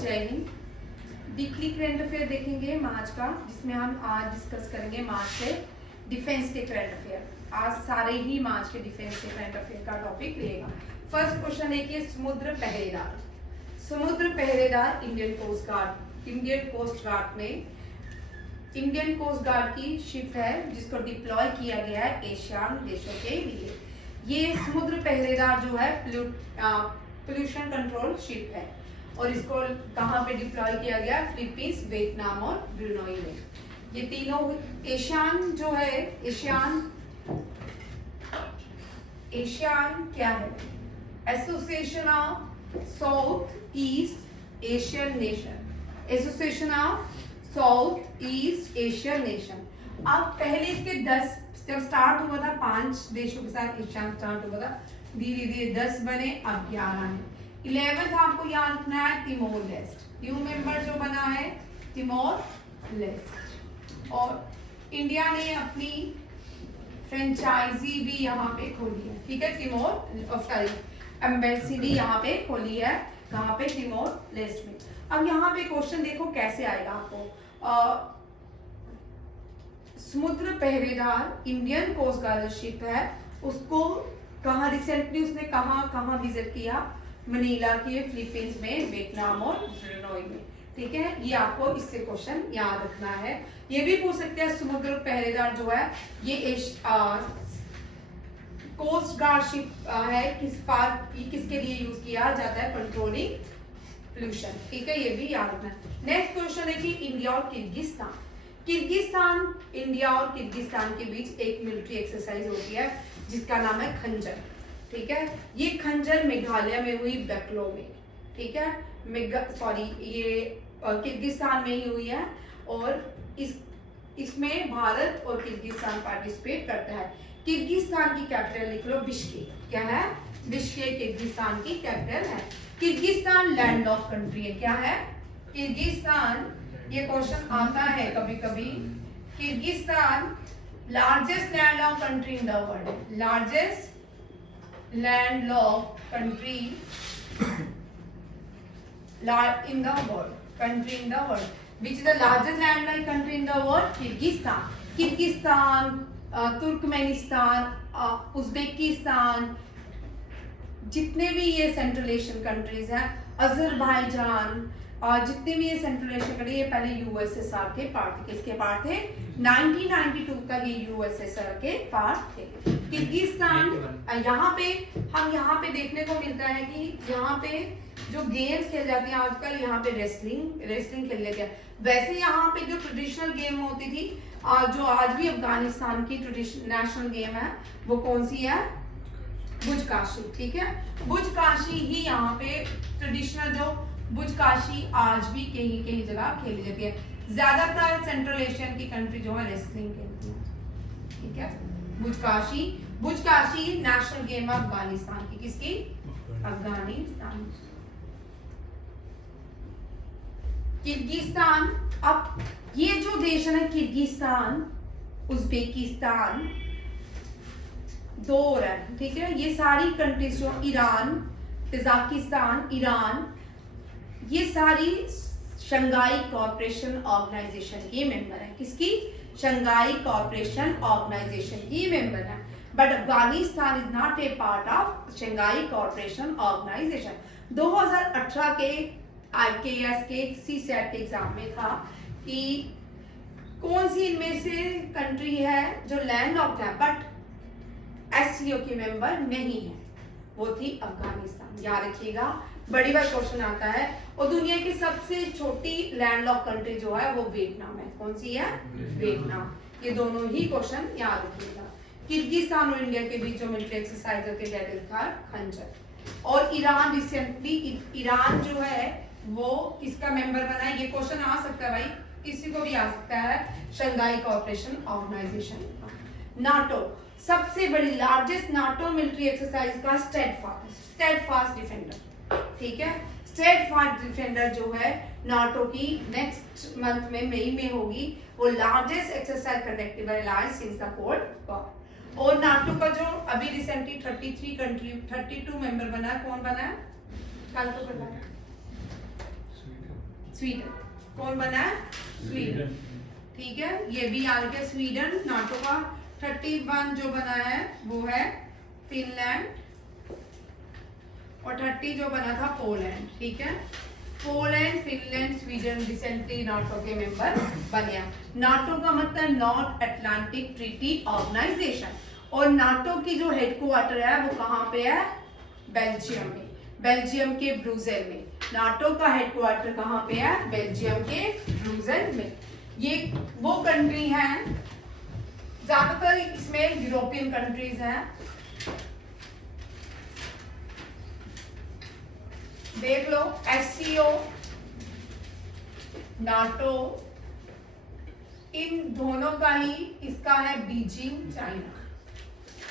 जय Hind. Weekly current affair देखेंगे मार्च का, जिसमें हम आज डिस्कस करेंगे मार्च से डिफेंस के करंट अफेयर। आज सारे ही मार्च के डिफेंस के करंट अफेयर का टॉपिक रहेगा। फर्स्ट क्वेश्चन है कि Samudra Paheredar. Samudra Paheredar Indian coast guard. Indian coast guard में इंडियन कोस्ट गार्ड की शिप है जिसको डिप्लॉय किया गया है एशियान देशों के लिए। ये समुद्र पहरेदार जो है पोल्यूशन कंट्रोल शिप है और इसको कहाँ पे डिप्लॉय किया गया? फिलीपींस, वियतनाम और ब्रुनई में। ये तीनों एशियान जो है, एशियान क्या है? Association of south east Asian nation. Association of south east Asian nation. अब पहले इसके 10 जब स्टार्ट हुआ था 5 देशों के साथ एशियान स्टार्ट हुआ था, धीरे धीरे 10 बने, अब 11 है। 11th आपको याद रखना है तिमोर लेस्ट। न्यू मेंबर जो बना है तिमोर लेस्ट। और इंडिया ने अपनी फ्रेंचाइजी भी यहाँ पे खोली है, ठीक है। तिमोर एम्बेसी भी यहाँ पे खोली है, कहाँ पे? तिमोर लेस्ट में। अब यहाँ पे क्वेश्चन देखो कैसे आएगा आपको। समुद्र Paheredar Indian coast guard ship है, उसको कहाँ रिसेंटली उसने कहाँ विजिट किया? मनीला के फिलीपींस में, वियतनाम और ब्रुनई में, ठीक है। ये आपको इससे क्वेश्चन याद रखना है। ये भी पूछ सकते हैं समुद्र पहरेदार जो है ये कोस्ट गार्ड शिप है, किसके लिए यूज किया जाता है? कंट्रोलिंग पोल्यूशन, ठीक है। ये भी याद रखना है। नेक्स्ट क्वेश्चन है कि इंडिया और किर्गिस्तान इंडिया और किर्गिस्तान के बीच एक मिलिट्री एक्सरसाइज होती है जिसका नाम है खंजर, ठीक है। ये खंजर मेघालय में हुई, बेकलो में, ठीक है। ये किर्गिस्तान में ही हुई है और इसमें भारत और किर्गिस्तान पार्टिसिपेट करता है। किर्गिस्तान की कैपिटल लिख लो बिश्केक। क्या है? बिश्केक किर्गिस्तान की कैपिटल है। किर्गिस्तान लैंड लॉक कंट्री है। क्या है? किर्गिस्तान, ये क्वेश्चन आता है कभी कभी। Kyrgyzstan largest land lock country in the world. Largest land lock country in the world, country in the world, which is the largest landlocked country in the world? Kyrgyzstan, Turkmenistan, Uzbekistan, जितने भी ये central Asian countries हैं, Azerbaijan, जितने भी ये central Asian country, ये पहले USSR के पार्ट थे। किसके पार्ट थे? 1992 तक ये यूएसएसआर के पार्ट थे। किर्गिस्तान, यहाँ पे देखने को मिलता है कि यहाँ पे जो गेम्स खेल जाती हैं आजकल, यहाँ पे रेसलिंग खेल लेते हैं। वैसे यहाँ पे जो ट्रेडिशनल गेम होती थी, जो आज भी अफगानिस्तान की नेशनल गेम है, वो कौन सी है? बुजकाशी, ठीक है। बुजकाशी ही यहाँ पे ट्रेडिशनल, जो बुजकाशी आज भी कहीं जगह खेली जाती है। ज्यादातर सेंट्रल एशियन की कंट्री जो है रेसलिंग खेलती है, ठीक है। बुजकाशी नेशनल गेम है अफगानिस्तान की। किसकी? अफगानिस्तान। किर्गिस्तान, अब ये जो देश है किर्गिस्तान, उज्बेकिस्तान, 2 और है, ठीक है। ये सारी कंट्रीज जो ईरान, तजाकिस्तान, ईरान, ये सारी शंघाई कोऑपरेशन ऑर्गेनाइजेशन की मेंबर है। किसकी? शंघाई कोऑपरेशन ऑर्गेनाइजेशन की मेंबर है। But Afghanistan is not a part of Shanghai cooperation organisation. 2018 के IKS के CSAT के एग्जाम में था कि कौन सी इनमें से कंट्री है जो लैंड लॉक्ड है बट SCO की मेंबर नहीं है? वो थी अफगानिस्तान। याद रखिएगा, बड़ी बार क्वेश्चन आता है। और दुनिया की सबसे छोटी लैंड लॉक कंट्री जो है वो वियतनाम है। कौन सी है? वियतनाम। ये दोनों ही क्वेश्चन याद रखिएगा। किर्गिस्तान और इंडिया के बीच जो मिलिट्री एक्सरसाइज होती है था खंजर। और ईरान रिसेंटली, ईरान जो है वो किसका मेंबर बना है? ये क्वेश्चन आ सकता है भाई, किसी को भी आ सकता है। Shanghai cooperation organisation. नाटो, सबसे बड़ी लार्जेस्ट नाटो मिलिट्री एक्सरसाइज का स्टेडफास्ट डिफेंडर, ठीक है। स्टेडफास्ट डिफेंडर जो है नाटो की नेक्स्ट मंथ में, मई में होगी। वो largest exercise conducted by alliance since the cold war. और नाटो का जो अभी रिसेंटली 32 मेंबर बना है, कौन बना है? कल तो पता है स्वीडन। कौन बना है? स्वीडन। ठीक है, ये भी याद रखिए स्वीडन। नाटो का 31 जो बना है वो है फिनलैंड, और 30 जो बना था पोलैंड। ठीक है, Poland, Finland, Sweden recently NATO के मेंबर बने। नाटो का मतलब नॉर्थ अटलांटिक ट्रीटी ऑर्गेनाइजेशन, और नाटो की जो हेडक्वार्टर है वो कहाँ पे है? बेल्जियम में, बेल्जियम के ब्रुसेल में। नाटो का हेडक्वार्टर कहाँ पे है? बेल्जियम के ब्रुसेल में। ये वो कंट्री है, ज्यादातर इसमें यूरोपियन कंट्रीज हैं। देख लो, एससीओ, नाटो, इन दोनों का ही इसका है बीजिंग, चाइना।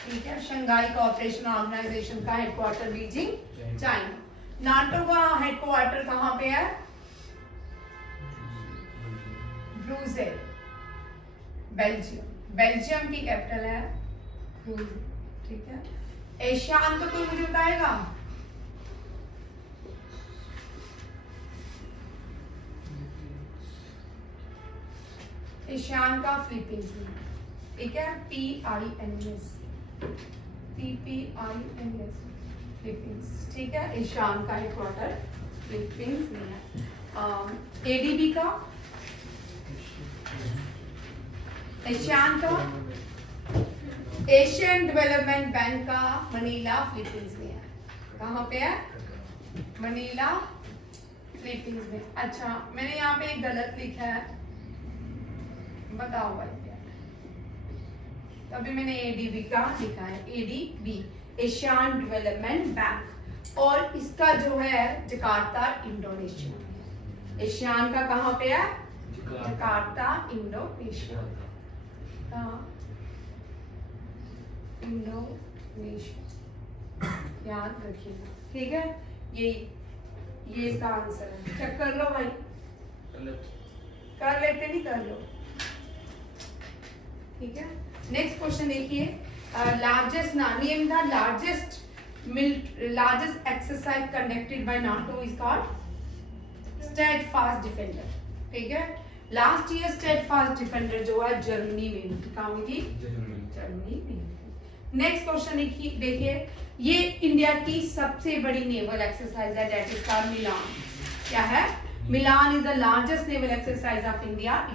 ठीक है, शंघाई कोऑपरेशन ऑर्गेनाइजेशन का हेडक्वार्टर बीजिंग, चाइना। नाटो का हेडक्वार्टर कहाँ पे है? Brussels, Belgium. बेल्जियम की कैपिटल है ब्रुसेल। ठीक है, एशियान तो कोई मुझे बताएगा? एशियान का फिलीपींस में। ठीक है, PINS, फिलीपींस। ठीक है, एशियान का हेडक्वार्टर फिलीपींस में है। ADB का, एशियान का, एशियन डेवलपमेंट बैंक का मनीला फिलीपींस में है। कहाँ पे है? मनीला फिलीपींस में। अच्छा, मैंने यहाँ पे एक गलत लिखा है, बताओ भाई क्या है? तभी मैंने ADB का लिखा है, ADB एशियन डेवलपमेंट बैंक, और इसका जो है जकार्ता इंडोनेशिया में। एशियन का कहाँ पे है? Jakarta, Indonesia. इंडोनेशिया, याद रखिएगा। ठीक है, ये इसका आंसर है। चेक कर लो भाई, कर लेते नहीं, कर लो। ठीक है, नेक्स्ट क्वेश्चन देखिए। Largest name the largest exercise conducted by NATO is called steadfast defender. ठीक है, लास्ट ईयर स्टेडफास्ट डिफेंडर जो है जर्मनी में हुई। कहाँ हुई थी? जर्मनी में। नेक्स्ट क्वेश्चन देखिए, ये इंडिया की सबसे बड़ी नेवल एक्सरसाइज है, दैट इज कॉल्ड मिलान। क्या है? Milan is the largest naval exercise of India.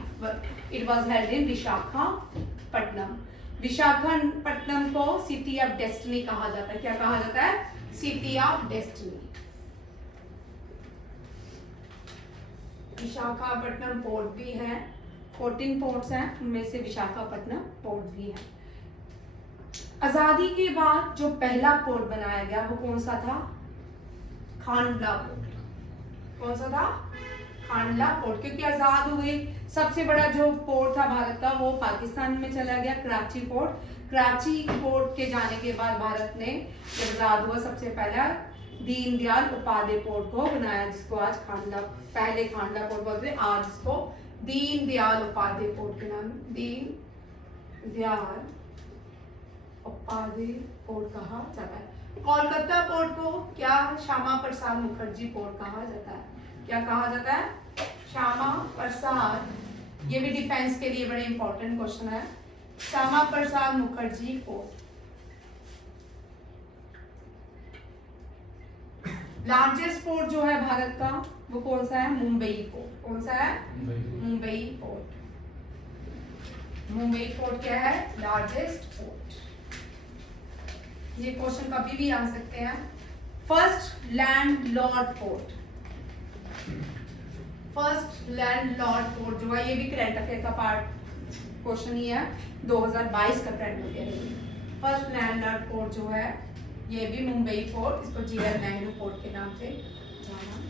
It was held in Visakhapatnam. Visakhapatnam को सिटी ऑफ डेस्टिनी कहा जाता है। क्या कहा जाता है? City of destiny. Visakhapatnam port भी है, 14 पोर्ट्स हैं, उनमें से विशाखापट्टनम पोर्ट भी है। आजादी के बाद जो पहला पोर्ट बनाया गया वो कौन सा था? खांडला पोर्ट। कौन सा था? खांडला पोर्ट, क्योंकि आजाद हुए सबसे बड़ा जो पोर्ट था भारत का वो पाकिस्तान में चला गया, कराची पोर्ट। कराची पोर्ट के जाने के बाद भारत ने जब आजाद हुआ सबसे पहला दीनदयाल उपाध्याय पोर्ट को बनाया, जिसको आज खांडला, पहले खांडला पोर्ट बोलते थे, आज इसको दीनदयाल उपाध्याय पोर्ट के नाम दीनदयाल उपाध्याय पोर्ट कहा जाता है। कोलकाता पोर्ट को क्या? श्यामा प्रसाद मुखर्जी पोर्ट कहा जाता है। क्या कहा जाता है? श्यामा प्रसाद। ये भी डिफेंस के लिए बड़े इंपॉर्टेंट क्वेश्चन है। Shyama Prasad Mukherjee port. Largest port जो है भारत का वो कौन सा है? मुंबई पोर्ट। कौन सा है? मुंबई पोर्ट। मुंबई पोर्ट क्या है? Largest port. ये क्वेश्चन कभी भी आ सकते हैं। First land Lord port. First land Lord port जो है, ये भी करंट अफेयर का पार्ट क्वेश्चन ही है, 2022 का करंट अफेयर है। फर्स्ट लैंड लॉर्ड पोर्ट जो है ये भी मुंबई पोर्ट, इसको जीआर नायडू पोर्ट के नाम से जाना है।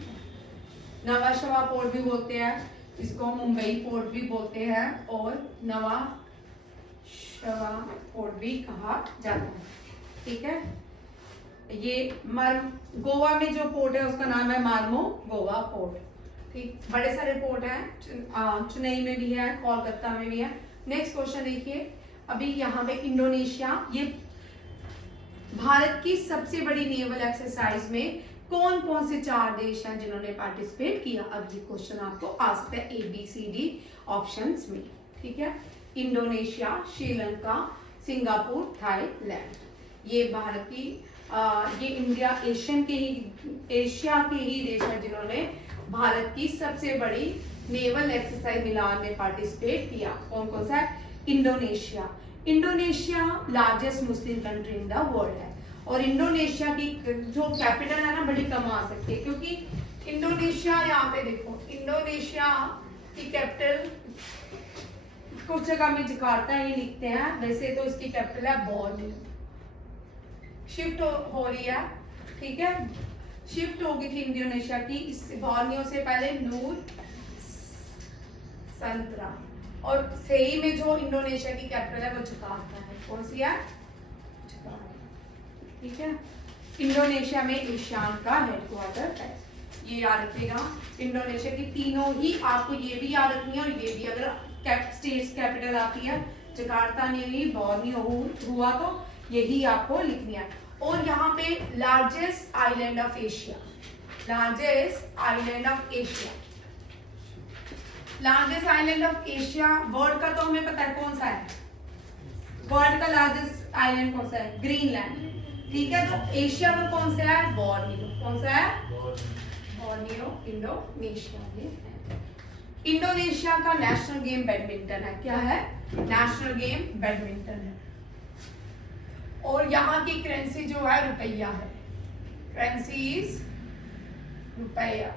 नवा शवा पोर्ट भी बोलते हैं, इसको मुंबई पोर्ट भी बोलते हैं, और नवा शवा पोर्ट भी कहा जाता है। ठीक है, ये गोवा में जो पोर्ट है उसका नाम है मार्मो गोवा पोर्ट। ठीक, बड़े सारे पोर्ट हैं, चेन्नई में भी है, कोलकाता में भी है। नेक्स्ट क्वेश्चन देखिए, अभी यहाँ पे इंडोनेशिया, ये भारत की सबसे बड़ी नेवल एक्सरसाइज में कौन कौन से 4 देश हैं जिन्होंने पार्टिसिपेट किया? अब ये क्वेश्चन आपको आ सकता है ABCD ऑप्शंस में, ठीक है। Indonesia, Sri Lanka, Singapore, Thailand. ये भारत की ये इंडिया एशिया के ही देश हैं जिन्होंने भारत की सबसे बड़ी नेवल एक्सरसाइज मिलान में पार्टिसिपेट किया। कौन कौन सा है? Indonesia. Indonesia largest Muslim country in the world है, और इंडोनेशिया की जो कैपिटल है ना बड़ी कम आ सकती है, क्योंकि इंडोनेशिया, यहाँ पे देखो, इंडोनेशिया की कैपिटल कुछ जगह में जकार्ता ही लिखते हैं, वैसे तो इसकी कैपिटल है बोर्नियो। शिफ्ट हो रही है, ठीक है, शिफ्ट हो गई थी इंडोनेशिया की, इस बोर्नियो से पहले नूर संतरा, और सही में जो इंडोनेशिया की कैपिटल है वो जकार्ता है। कौन सी है? जकार्ता, ठीक है। इंडोनेशिया में एशियान का हेडक्वार्टर है, ये याद रखिएगा। इंडोनेशिया की तीनों ही आपको ये भी याद रखनी है, और ये भी, अगर स्टेट्स कैपिटल आती है जकार्ता नहीं हुई, बोर्नियो हुआ, तो यही आपको लिखनी है। और यहाँ पे largest island of Asia, largest island of Asia, largest island of Asia, world का तो हमें पता है कौन सा है, वर्ल्ड का लार्जेस्ट आइलैंड कौन सा है? ग्रीनलैंड, ठीक है। तो एशिया में कौन सा है? बोर्नियो। कौन सा है? बोर्नियो, इंडोनेशिया में है। इंडोनेशिया का नेशनल गेम बैडमिंटन है। क्या है? नेशनल गेम बैडमिंटन है। और यहाँ की करेंसी जो है रुपया है, करेंसी इज रुपया,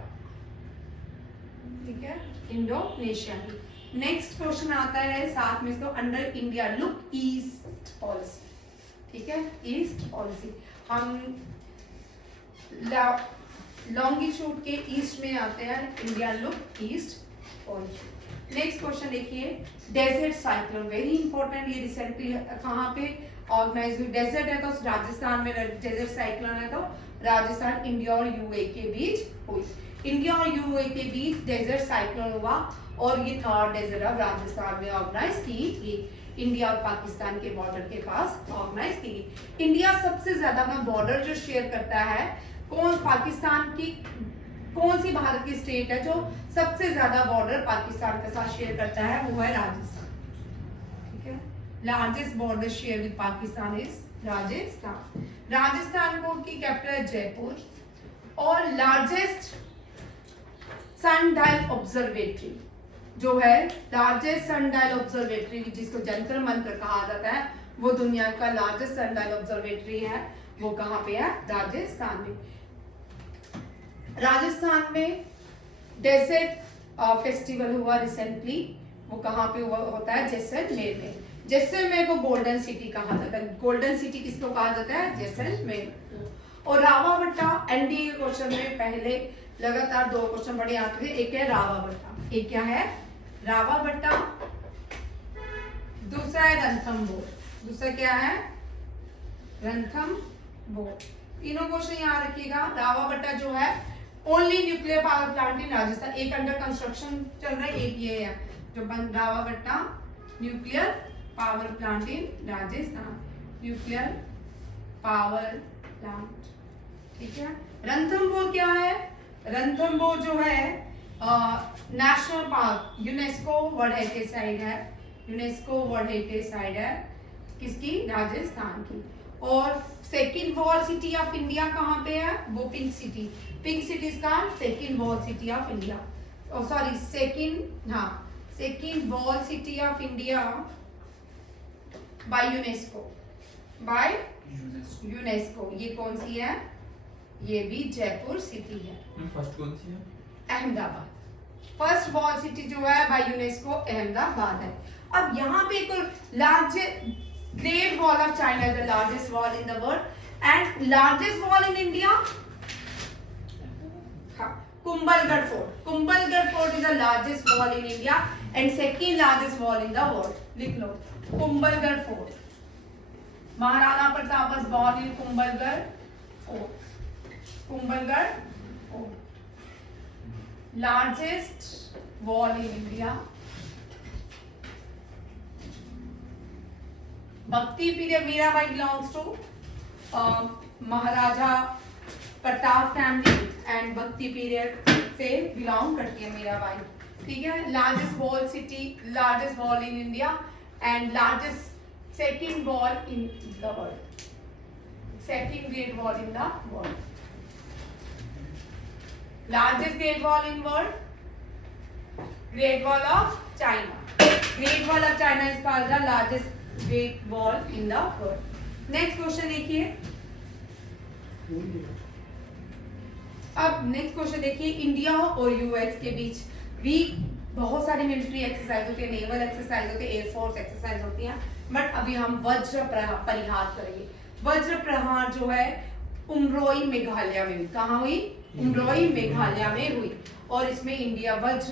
ठीक है, इंडोनेशिया की। नेक्स्ट क्वेश्चन आता है साथ में इसको, under India look east policy, ठीक है, ईस्ट पॉलिसी। हम लॉन्गिट्यूड के ईस्ट में आते हैं, India look east policy. Next question देखिए, डेजर्ट साइक्लोन, वेरी इंपॉर्टेंट, ये रिसेंटली कहाँ पे ऑर्गेनाइज हुई? डेजर्ट है तो राजस्थान में डेजर्ट साइक्लोन है, तो राजस्थान, इंडिया और यूए के बीच हुई। इंडिया और यूए के बीच डेजर्ट साइक्लोन हुआ, और ये थर्ड डेजर्ट अब राजस्थान में ऑर्गेनाइज की गई, इंडिया और पाकिस्तान के बॉर्डर के पास ऑर्गेनाइज की गई। इंडिया सबसे ज्यादा अपना बॉर्डर जो शेयर करता है, पाकिस्तान की कौन सी भारत की स्टेट है जो सबसे ज्यादा बॉर्डर पाकिस्तान के साथ शेयर करता है? वो है राजस्थान, ठीक है। Largest border share with Pakistan is Rajasthan. Rajasthan को की कैपिटल है जयपुर, और लार्जेस्ट सनडायल ऑब्जर्वेटरी जो है, लार्जेस्ट सनडायल ऑब्जर्वेटरी जिसको जंतर मंतर कहा जाता है, वो दुनिया का लार्जेस्ट सनडायल ऑब्जर्वेटरी है, वो कहाँ पे है? राजस्थान में। राजस्थान में डेजर्ट फेस्टिवल हुआ रिसेंटली, वो कहाँ पे हुआ होता है? जैसलमेर में। जैसलमेर को गोल्डन सिटी कहा जाता है। गोल्डन सिटी किसको कहा जाता है? जैसलमेर। और रावावट्टा, एनडीए क्वेश्चन में पहले लगातार 2 क्वेश्चन बड़े आते थे, एक है रावावट्टा, एक क्या है? रावावट्टा, दूसरा है रणथंबोर, दूसरा क्या है? रणथंबोर। तीनों क्वेश्चन यहाँ रखिएगा। रावावट्टा जो है only nuclear power plant in Rajasthan, एक अंडर कंस्ट्रक्शन चल रहा है, एक ये है जो Rawatbhata nuclear power plant in Rajasthan, nuclear power plant, ठीक है। रणथंबोर क्या है? रणथंबोर जो है national park, UNESCO world heritage site है, यूनेस्को वर्ल्ड हेरिटेज साइट है, किसकी? राजस्थान की। और second wall city of India कहाँ पे है? वो पिंक सिटी, पिंक सिटी का second wall city of India, sorry second, हाँ, second wall city of India by UNESCO, by UNESCO. ये कौन सी है? ये भी जयपुर सिटी है। फर्स्ट कौन सी है? अहमदाबाद। फर्स्ट वॉल सिटी जो है बाय यूनेस्को अहमदाबाद है। अब यहाँ पे एक largest great wall of China is the largest wall in the world, and largest wall in India, Kumbhalgarh fort. Kumbhalgarh fort is the largest wall in India and second largest wall in the world. लिख लो, Kumbhalgarh fort, Maharana Pratap was born in Kumbhalgarh fort, Kumbhalgarh fort, largest wall in India. Bhakti period Mirabai belongs to Maharaja Pratap family and Bhakti period से belong करती है मीराबाई, ठीक है। Largest wall city, largest wall in India and largest second wall in the world, second great wall in the world, largest great wall in world, Great Wall of China. Great Wall of China is called the largest Great Wall in the world. Next question देखिए। अब next question देखिए, India और US के बीच भी बहुत सारी military exercise होती है, नेवल एक्सरसाइज होती है, एयरफोर्स एक्सरसाइज होती है, बट अभी हम वज्र परिहार करेंगे। वज्र प्रहार जो है उमरोई मेघालय में हुई। कहाँ हुई? उमरोई मेघालय में हुई, और इसमें इंडिया वज्र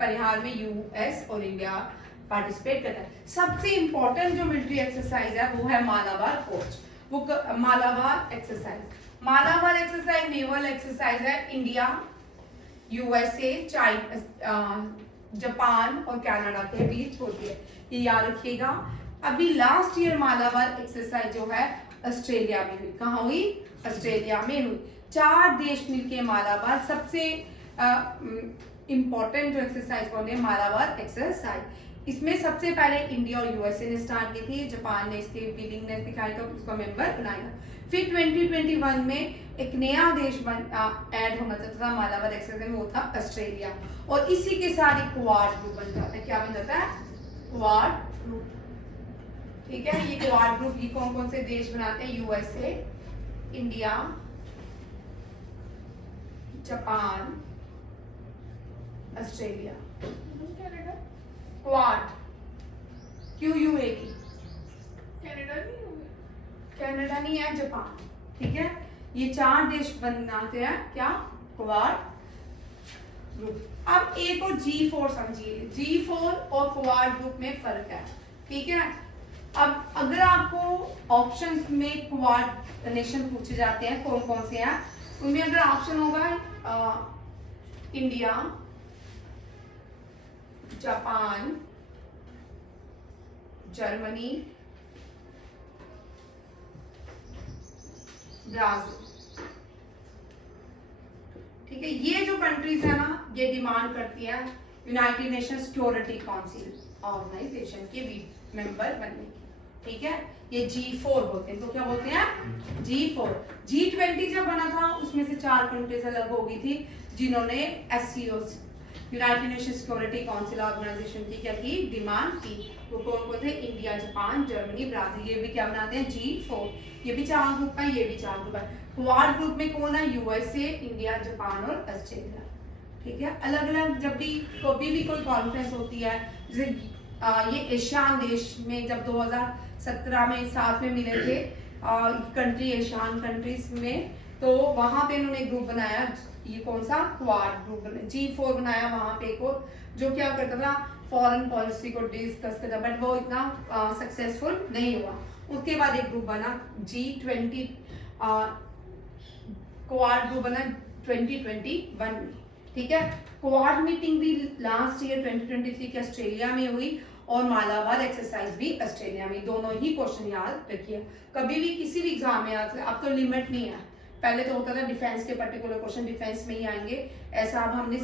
परिहार में यूएस और इंडिया पार्टिसिपेट करता है। सबसे इंपॉर्टेंट जो मिलिट्री एक्सरसाइज है वो है मालाबार पोस्ट, वो Malabar exercise. Malabar exercise naval exercise है, इंडिया, यूएसए, चाइना, जापान और कनाडा के बीच होती है, ये याद रखिएगा। अभी लास्ट ईयर मालाबार एक्सरसाइज जो है ऑस्ट्रेलिया में हुई। कहाँ हुई? ऑस्ट्रेलिया में हुई। 4 देश मिलके मालाबार, सबसे इंपॉर्टेंट जो एक्सरसाइज कौन है? मालाबार एक्सरसाइज। इसमें सबसे पहले इंडिया और यूएसए ने स्टार्ट की थी, जापान ने इसकी विलिंगनेस दिखाई तो उसको मेंबर बनाया। फिर 2021 में एक नया देश ऐड होना चाहता था मालाबार एक्सरसाइज में, वो था ऑस्ट्रेलिया, और इसी के साथ एक क्वाड ग्रुप बन जाता है। क्या बन जाता है? क्वाड ग्रुप, ठीक है। ये क्वाड ग्रुप ये कौन कौन से देश बनाते हैं? USA, India, Japan, Australia, Canada. Quad, QUAD, Canada नहीं है, जापान, ठीक है। ये 4 देश बनाते हैं क्या? Quad group. अब एक और G4 समझिए, G4 और क्वाड ग्रुप में फर्क है, ठीक है। अब अगर आपको ऑप्शंस में क्वाड नेशन पूछे जाते हैं कौन कौन से हैं, उनमें अगर ऑप्शन होगा इंडिया, जापान, जर्मनी, ब्राजील, ठीक है। ये जो कंट्रीज है ना, ये डिमांड करती है United Nation Security Council organisation के भी मेंबर बनने की, ठीक है। ये G4 बोलते हैं, तो क्या बोलते हैं? G4। G20 जब बना था उसमें से 4 कंट्रीज अलग हो गई थी जिन्होंने SCO United Nation Security Council organisation की क्या की? डिमांड की। वो कौन कौन थे? India, Japan, Germany, Brazil. ये भी क्या बनाते हैं? G4। ये भी 4 ग्रुप है, ये भी 4 ग्रुप है। क्वाड ग्रुप में कौन है? यूएसए, इंडिया, जापान और ऑस्ट्रेलिया, ठीक है। अलग अलग जब भी कभी भी कोई कॉन्फ्रेंस होती है, जैसे ये एशियान देश में जब 2017 में साथ में मिले थे कंट्री, एशियान कंट्रीज में, तो वहां पे इन्होंने ग्रुप बनाया, ये कौन सा? क्वाड ग्रुप G4 बनाया वहां पे एक और, जो क्या करता था? फॉरेन पॉलिसी को डिस्कस करता, बट वो इतना सक्सेसफुल नहीं हुआ। उसके बाद एक ग्रुप बना G20, क्वाड ग्रुप बना 2021 में, ठीक है। क्वाड मीटिंग भी लास्ट ईयर 2023 के ऑस्ट्रेलिया में हुई, और मालाबार एक्सरसाइज भी ऑस्ट्रेलिया में। दोनों ही क्वेश्चन याद रखिए, कभी भी किसी भी एग्जाम में अब तो लिमिट नहीं है, पहले तो होता था डिफेंस के पर्टिकुलर क्वेश्चन डिफेंस में ही आएंगे, ऐसा अब हमने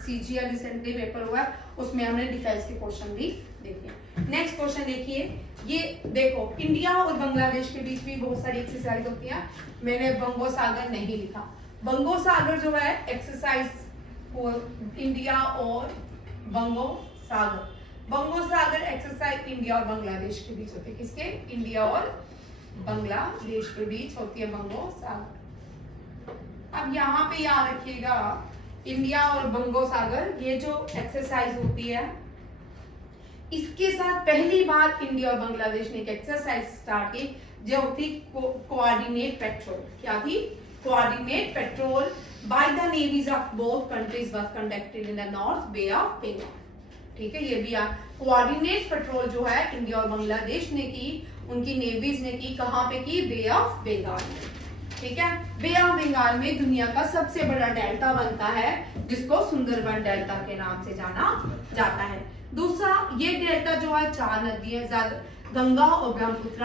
CGL रिसेंटली पेपर हुआ है, उसमें हमने डिफेंस के क्वेश्चन भी देखे। नेक्स्ट क्वेश्चन देखिए, ये देखो इंडिया और बांग्लादेश के बीच भी बहुत सारी एक्सरसाइज होती है, मैंने बंगोसागर नहीं लिखा। बंगोसागर जो है एक्सरसाइज इंडिया और बंगोसागर एक्सरसाइज इंडिया और बांग्लादेश के बीच होती है। किसके? इंडिया और बांग्लादेश के बीच होती है बंगोसागर। अब यहाँ पे याद रखिएगा, इंडिया और बंगोसागर ये जो एक्सरसाइज होती है, इसके साथ पहली बार इंडिया और बांग्लादेश ने एक एक्सरसाइज स्टार्ट की, जो थी कोऑर्डिनेट पेट्रोल। क्या थी? Coordinate patrol by the navies of both countries was conducted in the north Bay of Bengal, ठीक है। ये भी कोऑर्डिनेट पेट्रोल जो है इंडिया और बांग्लादेश ने की, उनकी नेवीज ने की, कहाँ पे की? बे ऑफ बंगाल में, ठीक है। बे ऑफ बंगाल में दुनिया का सबसे बड़ा डेल्टा बनता है, जिसको सुंदरबन डेल्टा के नाम से जाना जाता है। दूसरा, ये डेल्टा जो है 4 नदियां, गंगा और ब्रह्मपुत्र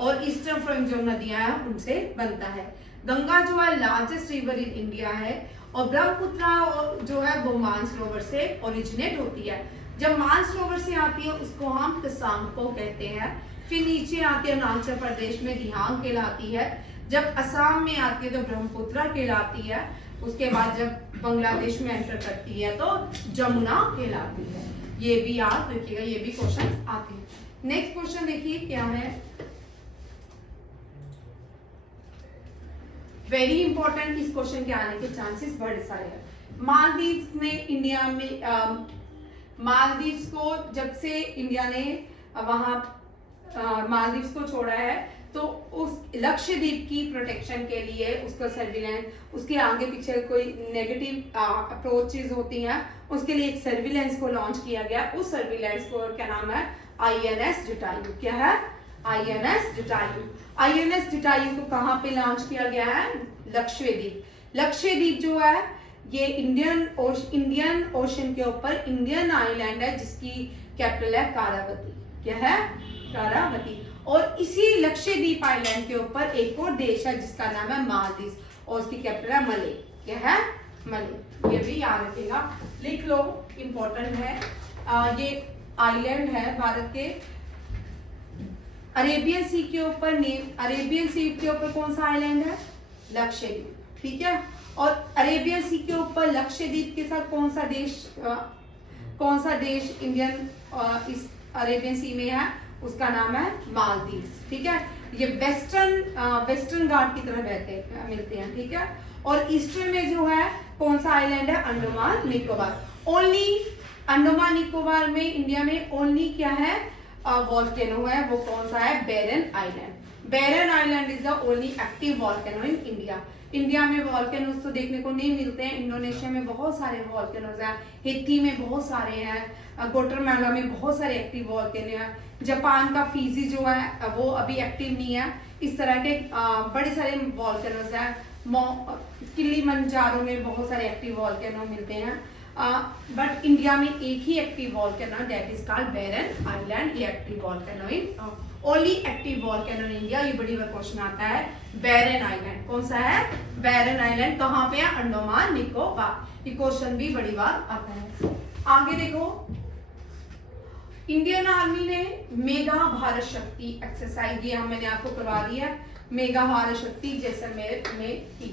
और ईस्टर्न फ्रंट जो नदियां हैं उनसे बनता है। गंगा जो है लार्जेस्ट रिवर इन इंडिया है, और ब्रह्मपुत्र जो है वो मानसरोवर से ओरिजिनेट होती है। जब मानसरोवर से आती है उसको हम तसांगपो कहते हैं। फिर नीचे आती है अरुणाचल प्रदेश में दिहांग कहलाती है। जब असम में आती है तो ब्रह्मपुत्र कहलाती है। उसके बाद जब बांग्लादेश में एंटर करती है तो जमुना कहलाती है। ये भी याद रखिएगा, ये भी क्वेश्चन आते हैं। नेक्स्ट क्वेश्चन देखिए क्या है, वेरी इंपॉर्टेंट। इस क्वेश्चन के आने के चांसेस बड़े सारे हैं। मालदीव ने इंडिया में मालदीव्स को जब से इंडिया ने वहां मालदीव्स को छोड़ा है तो उस लक्षद्वीप की प्रोटेक्शन के लिए उसका सर्विलेंस, उसके आगे पीछे कोई नेगेटिव अप्रोचेस होती हैं उसके लिए एक सर्विलेंस को लॉन्च किया गया। उस सर्विलेंस को क्या नाम है, INS जटायु। क्या है, INS जटायु। INS जटायु को कहाँ पे लॉन्च किया गया है, लक्षद्वीप। लक्षद्वीप जो है ये इंडियन ओशन के ऊपर इंडियन आइलैंड है जिसकी कैपिटल है कारावती। क्या है, कारावती। और इसी लक्षद्वीप आइलैंड के ऊपर एक और देश है जिसका नाम है मालदीव और उसकी कैपिटल है मले। क्या है, मले। ये भी याद रखिएगा, लिख लो, इंपॉर्टेंट है। ये आइलैंड है भारत के अरेबियन सी के ऊपर। अरेबियन सी के ऊपर कौन सा आइलैंड है, लक्षद्वीप। ठीक है, और अरेबियन सी के ऊपर लक्षद्वीप के साथ कौन सा देश इंडियन इस अरेबियन सी में है, उसका नाम है मालदीव। ठीक है, ये वेस्टर्न घाट की तरह मिलते हैं। ठीक है, और ईस्टर्न में जो है कौन सा आइलैंड है, अंडमान निकोबार। ओनली अंडमान निकोबार में इंडिया में ओनली क्या है, वॉल्केनो है, वो कौन सा है, Barren Island. Barren Island is the only active volcano in India. India में वॉल्केनोज तो देखने को नहीं मिलते हैं, इंडोनेशिया में बहुत सारे वॉल्केनोज हैं, हित्ती में बहुत सारे हैं, ग्वाटेमाला में बहुत सारे एक्टिव वॉल्केनो हैं, जापान का फीजी जो है वो अभी एक्टिव नहीं है। इस तरह के बड़े सारे वॉल्केनोज हैं। किलिमंजारो में बहुत सारे एक्टिव वॉल्केनो मिलते हैं, बट इंडिया में एक ही active volcano that is called Barren Island. ये active volcano in only active volcano in India. ये बड़ी बार क्वेश्चन आता है, बैरन आइलैंड कौन सा है, बैरन आइलैंड कहाँ पे है, अंडमान निकोबार। ये क्वेश्चन भी बड़ी बार आता है। आगे देखो, इंडियन आर्मी ने मेगा भारत शक्ति एक्सरसाइज, ये मैंने आपको करवा दी है, मेगा भारत शक्ति जैसलमेर में की।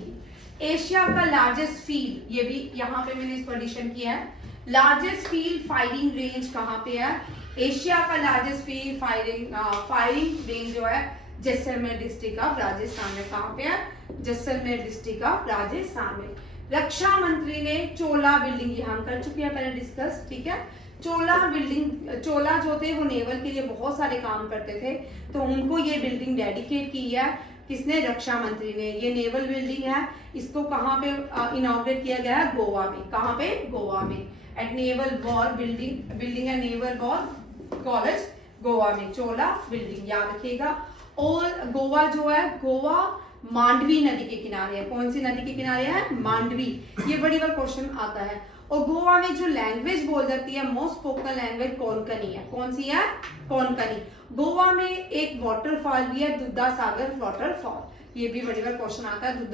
एशिया का लार्जेस्ट फील्ड, ये भी यहाँ पे मैंने इसको एडिशन किया है, लार्जेस्ट फील्ड फायरिंग रेंज कहाँ पे है, एशिया का लार्जेस्ट फील्ड फायरिंग रेंज जो है जैसलमेर डिस्ट्रिक्ट ऑफ राजस्थान में। कहाँ पे है, जैसलमेर डिस्ट्रिक्ट ऑफ राजस्थान में। रक्षा मंत्री ने चोला बिल्डिंग, ये हम कर चुके हैं पहले डिस्कस। ठीक है, चोला जो थे वो नेवल के लिए बहुत सारे काम करते थे, तो उनको ये बिल्डिंग डेडिकेट की है किसने, रक्षा मंत्री ने। ये नेवल बिल्डिंग है, इसको कहाँ पे इनॉग्रेट किया गया है, गोवा में। कहाँ पे, गोवा में, एट नेवल वॉर बिल्डिंग है, नेवल वॉर कॉलेज गोवा में, चोला बिल्डिंग याद रखिएगा। और गोवा जो है, गोवा मांडवी नदी के किनारे है। कौन सी नदी के किनारे है, मांडवी। ये बड़ी बार क्वेश्चन आता है। और गोवा में जो लैंग्वेज बोल जाती है, मोस्ट स्पोकन लैंग्वेज कोंकणी है। कौन सी है, कोंकणी। गोवा में एक वाटरफॉल भी है, दुद्धा सागर वाटरफॉल। ये भी बड़ी बार क्वेश्चन आता है,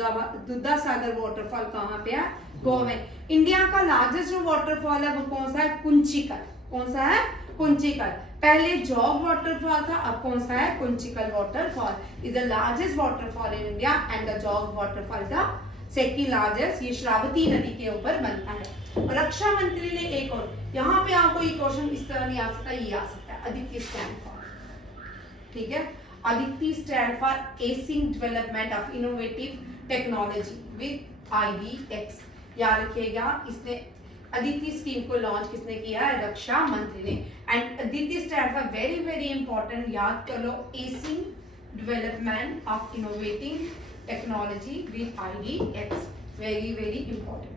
दुद्धा सागर वाटरफॉल कहाँ पे है, गोवा में। इंडिया का लार्जेस्ट जो वाटरफॉल है वो कौन सा है, कुंचिकल। कौन सा है, कुंचिकल। पहले जॉग वाटरफॉल था, अब कौन सा है, Kunchikal waterfall is the largest waterfall in India and the jog waterfall the second largest. ये श्रावती नदी के ऊपर बनता है। रक्षा मंत्री ने एक और, यहाँ पे आपको ये क्वेश्चन इस तरह नहीं आ सकता, ये आ सकता है, अदिति स्टैंड फॉर। ठीक है, Aditi stand for acing development of innovative technology with IDX। याद रखिएगा, इसने अदिति स्कीम को लॉन्च किसने किया है, रक्षा मंत्री ने। And Aditi stand for very very important, याद कर लो, acing development of innovative technology with IDX, very very important.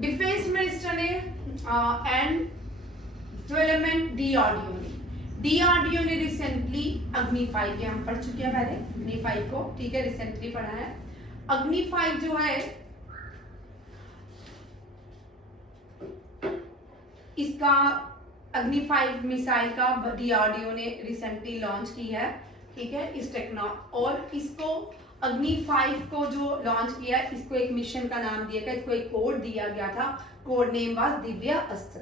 Defence minister ने एंड डेवलपमेंट DRDO ने रिसेंटली अग्नि 5, ये हम पढ़ चुके हैं पहले अग्नि 5 को। ठीक है, रिसेंटली पढ़ा है। अग्नि 5 जो है इसका अग्नि 5 मिसाइल का DRDO ने रिसेंटली लॉन्च की है। ठीक है, इस और इसको अग्नि 5 को जो लॉन्च किया, इसको एक मिशन का नाम दिया गया, इसको एक कोड दिया गया था, कोड नेम वाज दिव्य अस्त्र।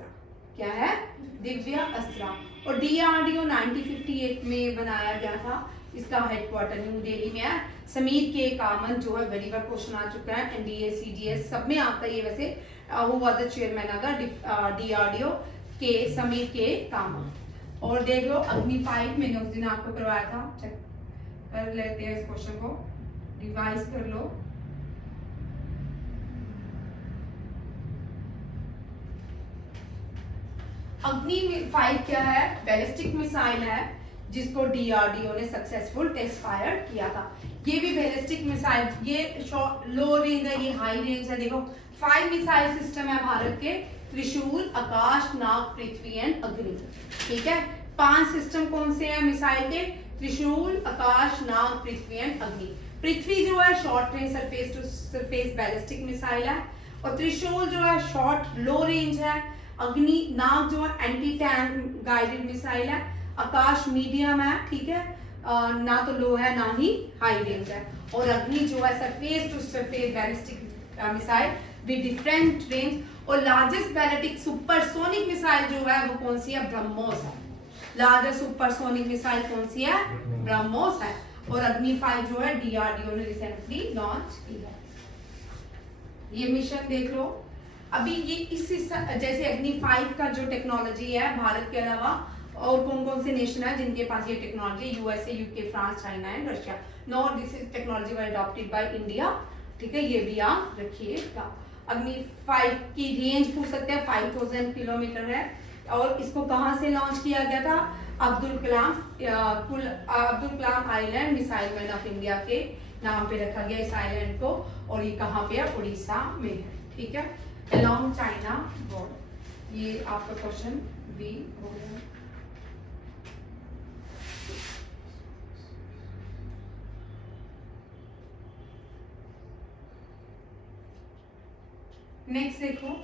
क्या है? दिव्य अस्त्र। और DRDO 1958 में बनाया गया था, इसका हेडक्वार्टर न्यू दिल्ली में है। समीर के कामन जो है, वेरी बार क्वेश्चन आ चुका है, NDA CDS सब में आता है ये वैसे। Who was the chairman of the DRDO के समीर के कामन। और देख लो अग्नि 5 मैंने उस दिन आपको करवाया था, चेक कर लेते हैं, इस क्वेश्चन को रिवाइज कर लो। अग्नि 5 क्या है? बैलिस्टिक मिसाइल है जिसको DRDO ने सक्सेसफुल टेस्ट फायर किया था। ये भी बैलिस्टिक मिसाइल, ये लो रेंज है, ये हाई रेंज है। देखो 5 मिसाइल सिस्टम है भारत के, त्रिशूल, आकाश, नाग, पृथ्वी एंड अग्नि। ठीक है, 5 सिस्टम कौन से हैं मिसाइल के? त्रिशूल, आकाश, नाग, पृथ्वी एंड अग्नि। पृथ्वी जो है short range surface to surface ballistic missile है, और त्रिशूल जो है शॉर्ट लो रेंज है। अग्नि, नाग जो है एंटी टैंक गाइडेड मिसाइल है। आकाश मीडियम है, ठीक है, ना तो लो है ना ही हाई रेंज है। और अग्नि जो है surface to surface ballistic missile with different range. और लार्जेस्ट बैलिस्टिक सुपरसोनिक मिसाइल जो है वो कौन सी है? ब्रह्मोस है। लार्जेस्ट सुपरसोनिक मिसाइल कौन सी है? ब्रह्मोस है। और अग्नि 5 जो है DRDO ने रिसेंटली लॉन्च की है। ये मिशन देख लो। अभी ये इस जैसे अग्नि 5 का जो टेक्नोलॉजी है, भारत के अलावा और कौन कौन से नेशन है जिनके पास ये technology? USA, UK, France, China and Russia. No this is technology were adopted by India. ठीक है, ये भी आप रखिएगा। अग्नि 5 की रेंज पूछ सकते हैं, 5000 किलोमीटर है। और इसको कहाँ से लॉन्च किया गया था? Abdul Kalam island missile man of India के नाम पे रखा गया इस आइलैंड को। और ये कहाँ पे है? उड़ीसा में है। ठीक है, अलोंग चाइना बॉर्डर। ये आपका क्वेश्चन भी हो गया। नेक्स्ट देखो,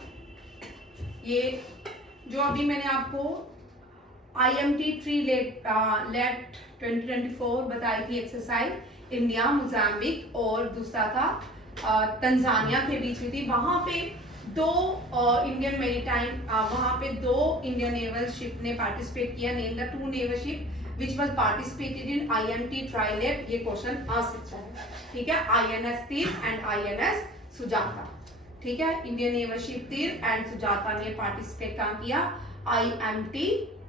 ये जो अभी मैंने आपको IMT ट्री लेट 2024 बताई थी एक्सरसाइज, इंडिया, मोजाम्बिक और दूसरा था तंजानिया के बीच में थी। वहां पे दो इंडियन मेरीटाइम, वहां पे 2 इंडियन नेवल शिप ने पार्टिसिपेट किया। Name the 2 naval ship which was participated in IMT ट्राइलेट। ये क्वेश्चन आ सकता है। ठीक है, INS तीर एंड INS सुजाता। ठीक है, इंडियन नेवल शिप तीर एंड सुजाता ने पार्टिसिपेट काम किया IMT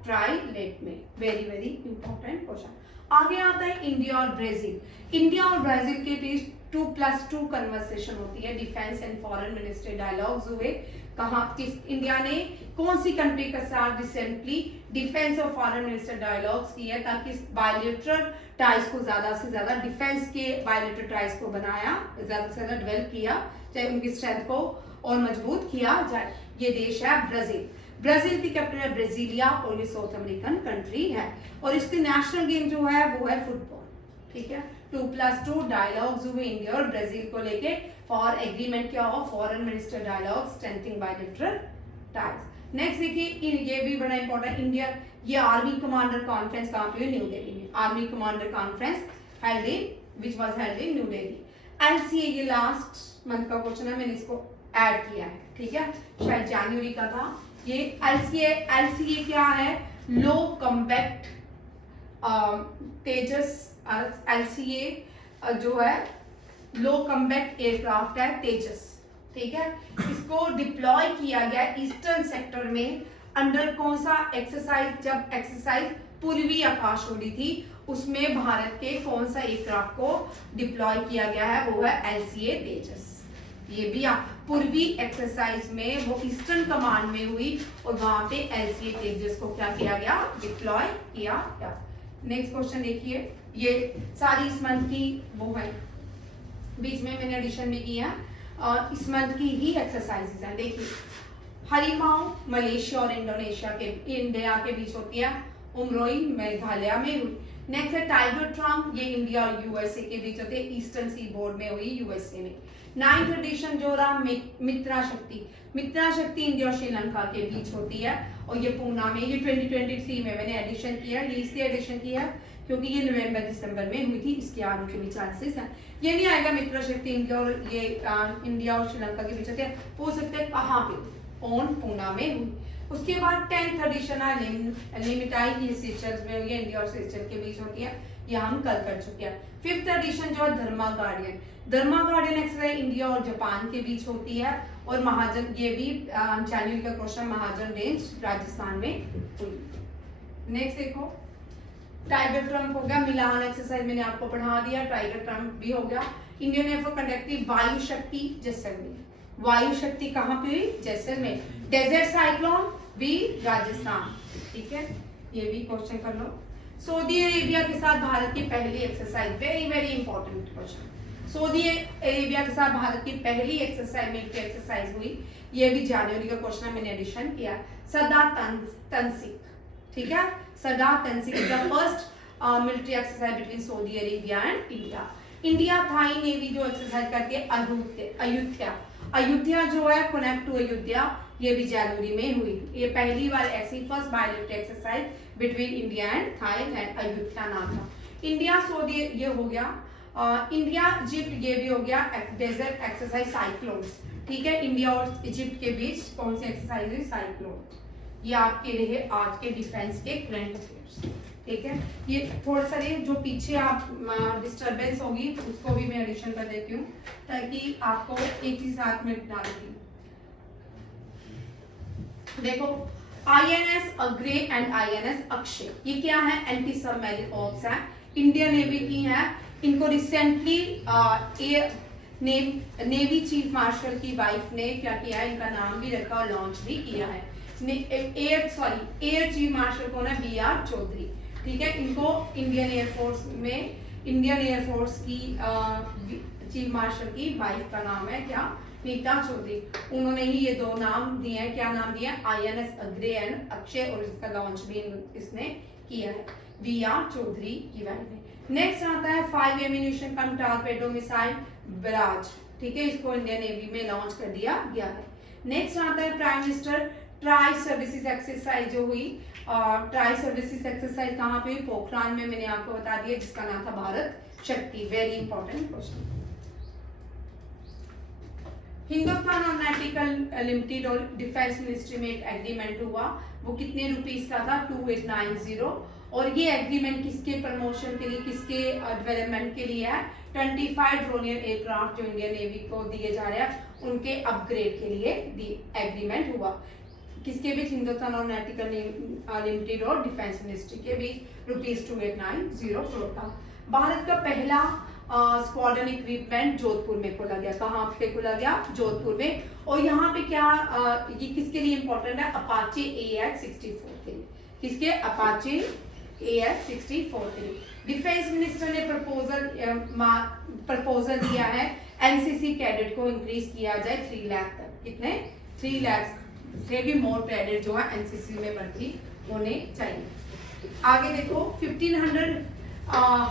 ट्राइलेट में। Very very important question. आगे आता है इंडिया और ब्राजील। इंडिया और ब्राजील के बीच 2+2 कन्वर्सेशन होती है, defence and foreign ministry dialogues हुए। कहाँ, किस इंडिया ने कौन सी कंट्री के साथ रिसेंटली डिफेंस और फॉरेन मिनिस्टर डायलॉग्स किए, ताकि बायलैटरल टाइज को ज्यादा से ज्यादा, डिफेंस के बायलैटरल टाइज को बनाया, ज्यादा से ज्यादा डेवलप किया, चाहे उनकी स्ट्रेंथ को और मजबूत किया जाए। ये देश है ब्राजील। ब्राजील की कैपिटल है ब्राजीलिया और ये साउथ अमेरिकन कंट्री है। और इसकी नेशनल गेम जो है वो है फुटबॉल। ठीक है, 2+2 डायलॉग्स हुए इंडिया और ब्राजील को लेके। फॉर एग्रीमेंट क्या हुआ? Foreign minister dialogue, strengthening bilateral ties. Next देखिए, ये भी बड़ा इंपॉर्टेंट, इंडिया, ये आर्मी कमांडर कॉन्फ्रेंस कहाँ पे हुई? न्यू दिल्ली में। Army commander conference held in which was held in New Delhi. LCA ये लास्ट मंथ का क्वेश्चन है, मैंने इसको ऐड किया है। ठीक है, शायद जनवरी का था ये। LCA क्या है? लो कॉम्बैट तेजस। LCA जो है लो कॉम्बैट एयरक्राफ्ट है, तेजस। ठीक है, इसको डिप्लॉय किया गया ईस्टर्न सेक्टर में अंडर कौन सा एक्सरसाइज? जब एक्सरसाइज पूर्वी आकाश उड़ी थी, उसमें भारत के कौन सा एयरक्राफ्ट को डिप्लॉय किया गया है? वो है LCA तेजस। ये भी पूर्वी एक्सरसाइज में वो ईस्टर्न कमांड में हुई और वहां पे LCA तेजस को क्या किया गया? डिप्लॉय किया गया। नेक्स्ट क्वेश्चन देखिए, ये सारी इस मंथ की वो है, बीच में मैंने एडिशन भी किया, इस मंथ की ही एक्सरसाइजेस हैं। देखिए, हरिमाऊ मलेशिया और इंडिया के बीच होती है, उमरोई मेघालय में हुई। नेक्स्ट है टाइगर ट्रम्प, ये इंडिया और USA के बीच होते हैं, ईस्टर्न सी बोर्ड में हुई USA में। 9th एडिशन जो रहा मित्रा शक्ति इंडिया और श्रीलंका के बीच होती है, और ये पूना में, ये 2023 में मैंने एडिशन किया। ये इसलिए एडिशन किया क्योंकि ये नवंबर दिसंबर में हुई थी, इसके आने के भी चांसेस हैं। ये नहीं आएगा मित्र शक्ति इंडिया और ये इंडिया और श्रीलंका के बीच होते हैं, हो सकता है कहाँ पे, ऑन पूना में हुई। उसके बाद 10th एडिशन लिमिटाई की सेशल्स में हुई है, इंडिया और सेशल्स के बीच होती है, ये हम कल कर चुके हैं। 5th एडिशन जो है धर्मा गार्डियन एक्सरसाइज इंडिया और जापान के बीच होती है, और महाजन, ये भी जनवरी का क्वेश्चन, महाजन रेंज राजस्थान में हुई। नेक्स्ट देखो, टाइगर ट्रम्प हो गया, मिलान एक्सरसाइज मैंने आपको पढ़ा दिया, टाइगर ट्रम्प भी हो गया। इंडियन एयरफोर्स कंडक्टिव वायु शक्ति जैसलमेर, वायु शक्ति कहाँ पे हुई, जैसलमेर। डेजर्ट साइक्लोन भी राजस्थान, ठीक है, ये भी क्वेश्चन कर लो। सऊदी अरेबिया के साथ भारत की पहली exercise, very very important question. Saudi Arabia के साथ भारत की पहली एक्सरसाइज, मिलिट्री एक्सरसाइज हुई, ये भी जनवरी का क्वेश्चन है, मैंने एडिशन किया। सदा तंसिक, ठीक है, Sada Tanseeq is the first military exercise between Saudi Arabia and India. India Thai navy जो एक्सरसाइज करती है अयोध्या जो है, कनेक्ट टू अयोध्या, ये भी जनवरी में हुई। ये पहली बार ऐसी first bilateral exercise between India and Thailand, Ayodhya नाम था। इंडिया सऊदी ये हो गया, इंडिया इजिप्ट ये भी हो गया, डेजर्ट एक्सरसाइज साइक्लोन्स, ठीक है, इंडिया और इजिप्ट के बीच कौन सी एक्सरसाइज हुई, साइक्लोन। ये आपके रहे आज के डिफेंस के करंट अफेयर्स, ठीक है। ये थोड़ा सा जो पीछे आप डिस्टरबेंस होगी उसको भी मैं एडिशन कर देती हूँ, ताकि आपको एक ही साथ में डाल दूँ। देखो, INS अग्रे एंड INS अक्षय, ये क्या है, एंटी सबमरीन ऑप्स है, इंडियन नेवी की है। इनको रिसेंटली नेवी चीफ मार्शल की वाइफ ने क्या किया है, इनका नाम भी रखा और लॉन्च भी किया है। एयर चीफ मार्शल कौन है, BR चौधरी, ठीक है। इनको इंडियन एयरफोर्स की चीफ मार्शल की वाइफ का नाम है क्या, नीता चौधरी। उन्होंने ही ये दो नाम दिए हैं, क्या नाम दिया, INS अग्रे एंड अक्षय, और इसका लॉन्च भी इसने किया है, BR चौधरी की वाइफ है। नेक्स्ट आता है 5 एम्यूनिशन कम टॉर्पेडो मिसाइल बराज, ठीक है, इसको इंडियन नेवी में लॉन्च कर दिया गया है। नेक्स्ट आता है prime minister tri services exercise जो हुई, ट्राई सर्विसेज एक्सरसाइज कहाँ पे, पोखरान में, मैंने आपको बता दिया, जिसका नाम था भारत शक्ति, very important question. Hindustan aeronautical limited और डिफेंस मिनिस्ट्री में एक एग्रीमेंट हुआ, वो कितने रुपीस का था, 2890, और ये एग्रीमेंट किसके प्रमोशन के लिए, किसके डेवलपमेंट के लिए है, 25 ड्रोनियर एयरक्राफ्ट जो इंडियन नेवी को दिए जा रहे हैं उनके अपग्रेड के लिए एग्रीमेंट हुआ। किसके बीच, हिंदुस्तान एरोनॉटिकल लिमिटेड और डिफेंस मिनिस्ट्री के बीच, ₹2890 करोड़ का। भारत का पहला स्क्वाड्रन इक्विपमेंट जोधपुर में खोला गया, कहाँ पे खोला गया, जोधपुर में। और यहाँ पे क्या ये किसके लिए इंपॉर्टेंट है, अपाचे AX-64 के लिए, किसके, अपाचे AX-64 के लिए। डिफेंस मिनिस्टर ने प्रपोजल दिया है NCC कैडेट को इंक्रीज किया जाए 3 लाख तक, कितने, 3 लाख से भी मोर कैडेट जो है NCC में भर्ती होने चाहिए। आगे देखो, 1500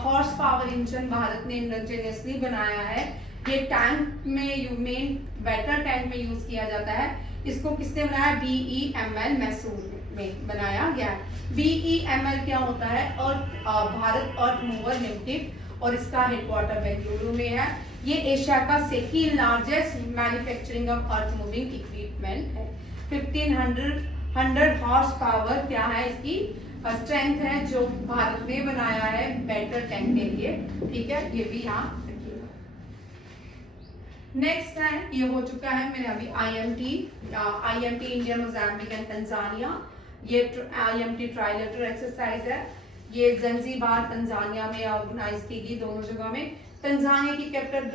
हॉर्स पावर इंजन भारत ने इंडिजिनियसली बनाया है, ये टैंक में बैटर टैंक में यूज किया जाता है। इसको किसने बनाया, BEML मैसूर में बनाया गया है। BEML क्या होता है, और भारत अर्थ मूवर लिमिटेड, और इसका हेडक्वार्टर बेंगलुरु में है। ये एशिया का second largest manufacturing of earth moving equipment है। 1500 हॉर्स पावर क्या है, इसकी स्ट्रेंथ है, जो भारत ने बनाया है बैटर टैंक के लिए, ठीक है, ये भी यहाँ रखिएगा। नेक्स्ट है, ये हो चुका है मैंने अभी IMT India, Mozambique and Tanzania, ये IMT ट्राइलेटरल एक्सरसाइज है, ये ज़ंज़ीबार तंजानिया में ऑर्गेनाइज की गई, दोनों जगह में। तंजानिया की कैपिटल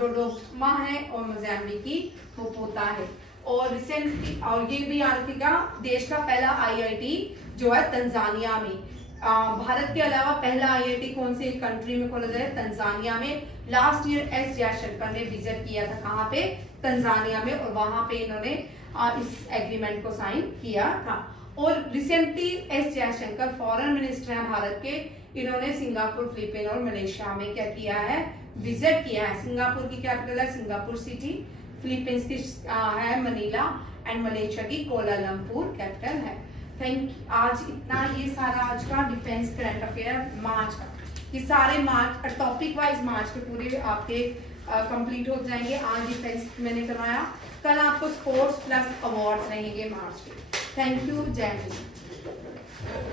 डोडोमा है और मोजाम्बिक की मोपोता है। और रिसेंटली, और ये भी याद रखिएगा, देश का पहला IIT जो है तंजानिया में। भारत के अलावा पहला IIT कौन सी कंट्री में खोला जाए, तंजानिया में। लास्ट ईयर S जयशंकर ने विजिट किया था, कहाँ पे, तंजानिया में, और वहां पे इन्होंने इस एग्रीमेंट को साइन किया था। और recently S Jaishankar foreign minister हैं भारत के, इन्होंने सिंगापुर, फिलीपीन और मलेशिया में क्या किया है, विजिट किया है। सिंगापुर की कैपिटल है सिंगापुर सिटी, फिलीपींस की है मनीला, एंड मलेशिया की कोलालमपुर कैपिटल है। आज इतना ये सारा आज का डिफेंस करंट अफेयर मार्च का, ये सारे मार्च टॉपिक वाइज मार्च के पूरे आपके कंप्लीट हो जाएंगे। आज डिफेंस मैंने करवाया, कल आपको स्पोर्ट्स प्लस अवार्ड्स रहेंगे मार्च के। थैंक यू, जय हिंद।